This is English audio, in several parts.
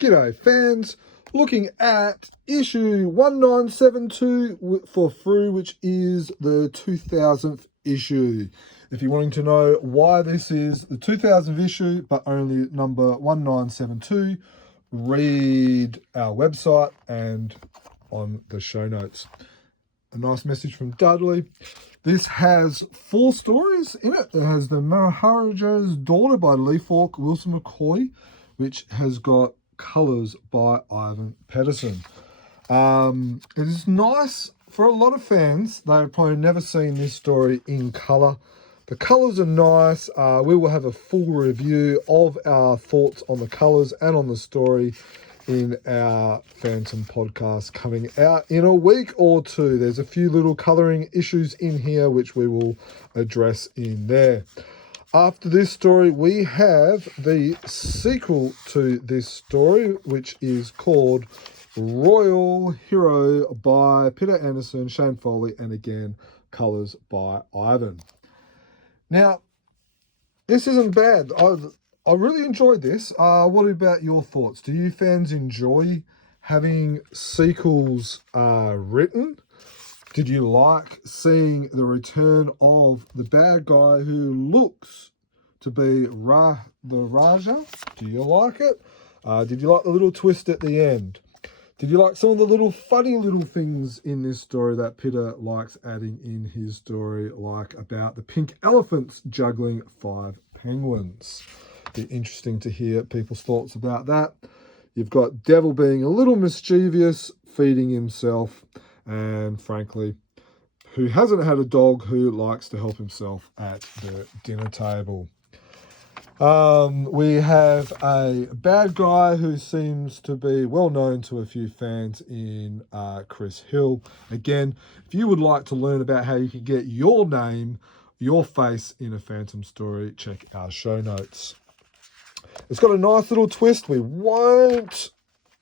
G'day fans, looking at issue 1972 for Frew, which is the 2000th issue. If you're wanting to know why this is the 2000th issue but only number 1972, read our website and on the show notes. A nice message from Dudley. This has 4 stories in it. It has The Maharaja's Daughter by Lee Falk, Wilson McCoy, which has got colours by Ivan Pedersen. It is nice for a lot of fans. They've probably never seen this story in colour. The colours are nice. We will have a full review of our thoughts on the colours and on the story in our Phantom podcast coming out in a week or two. There's a few little colouring issues in here which we will address in there. After this story, we have the sequel to this story, which is called Royal Hero by Peter Anderson, Shane Foley, and again, colours by Ivan. Now, this isn't bad. I really enjoyed this. What about your thoughts? Do you fans enjoy having sequels written? Did you like seeing the return of the bad guy who looks to be the Raja? Do you like it? Did you like the little twist at the end? Did you like some of the little funny little things in this story that Peter likes adding in his story, like about the pink elephants juggling 5 penguins? Be interesting to hear people's thoughts about that. You've got Devil being a little mischievous, feeding himself, and frankly, who hasn't had a dog who likes to help himself at the dinner table. We have a bad guy who seems to be well known to a few fans in Chris Hill. Again, if you would like to learn about how you can get your name, your face in a Phantom story, check our show notes. It's got a nice little twist. We won't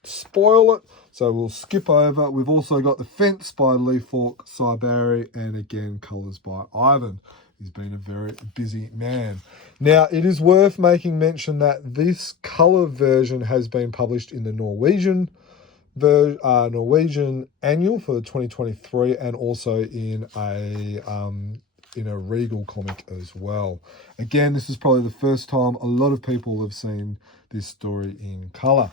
spoil it, so we'll skip over. We've also got The Fence by Lee Falk, Cy Barry, and again, colours by Ivan. He's been a very busy man. Now, it is worth making mention that this colour version has been published in the Norwegian annual for 2023, and also in a Regal comic as well. Again, this is probably the first time a lot of people have seen this story in colour.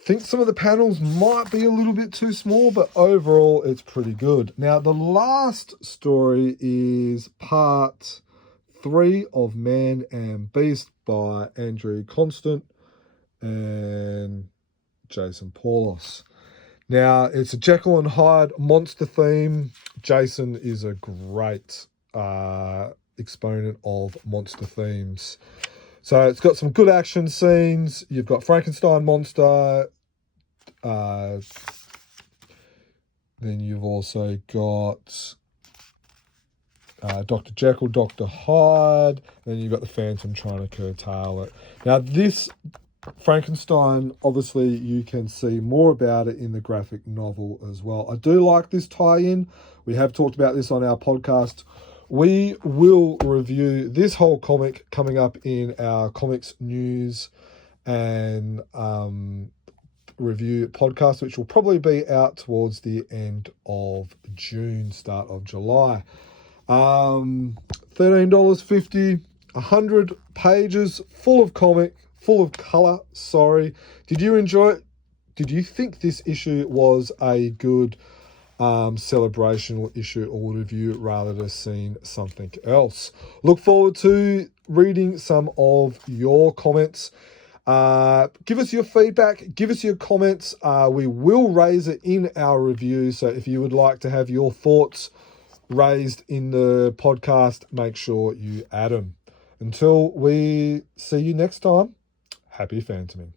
Think some of the panels might be a little bit too small, but overall it's pretty good. Now, the last story is part 3 of Man and Beast by Andrew Constant and Jason Paulos. Now, it's a Jekyll and Hyde monster theme. Jason is a great exponent of monster themes. So it's got some good action scenes. You've got Frankenstein monster. Then you've also got Dr. Jekyll, Dr. Hyde. Then you've got the Phantom trying to curtail it. Now, this Frankenstein, obviously, you can see more about it in the graphic novel as well. I do like this tie-in. We have talked about this on our podcast. We will review this whole comic coming up in our comics news and review podcast, which will probably be out towards the end of June, start of July. $13.50, 100 pages, full of comic, full of colour. Sorry. Did you enjoy it? Did you think this issue was a good celebrational issue, or would have you rather have seen something else? Look forward to reading some of your comments. Give us your feedback, give us your comments. We will raise it in our review, so if you would like to have your thoughts raised in the podcast, make sure you add them. Until we see you next time, happy phantoming.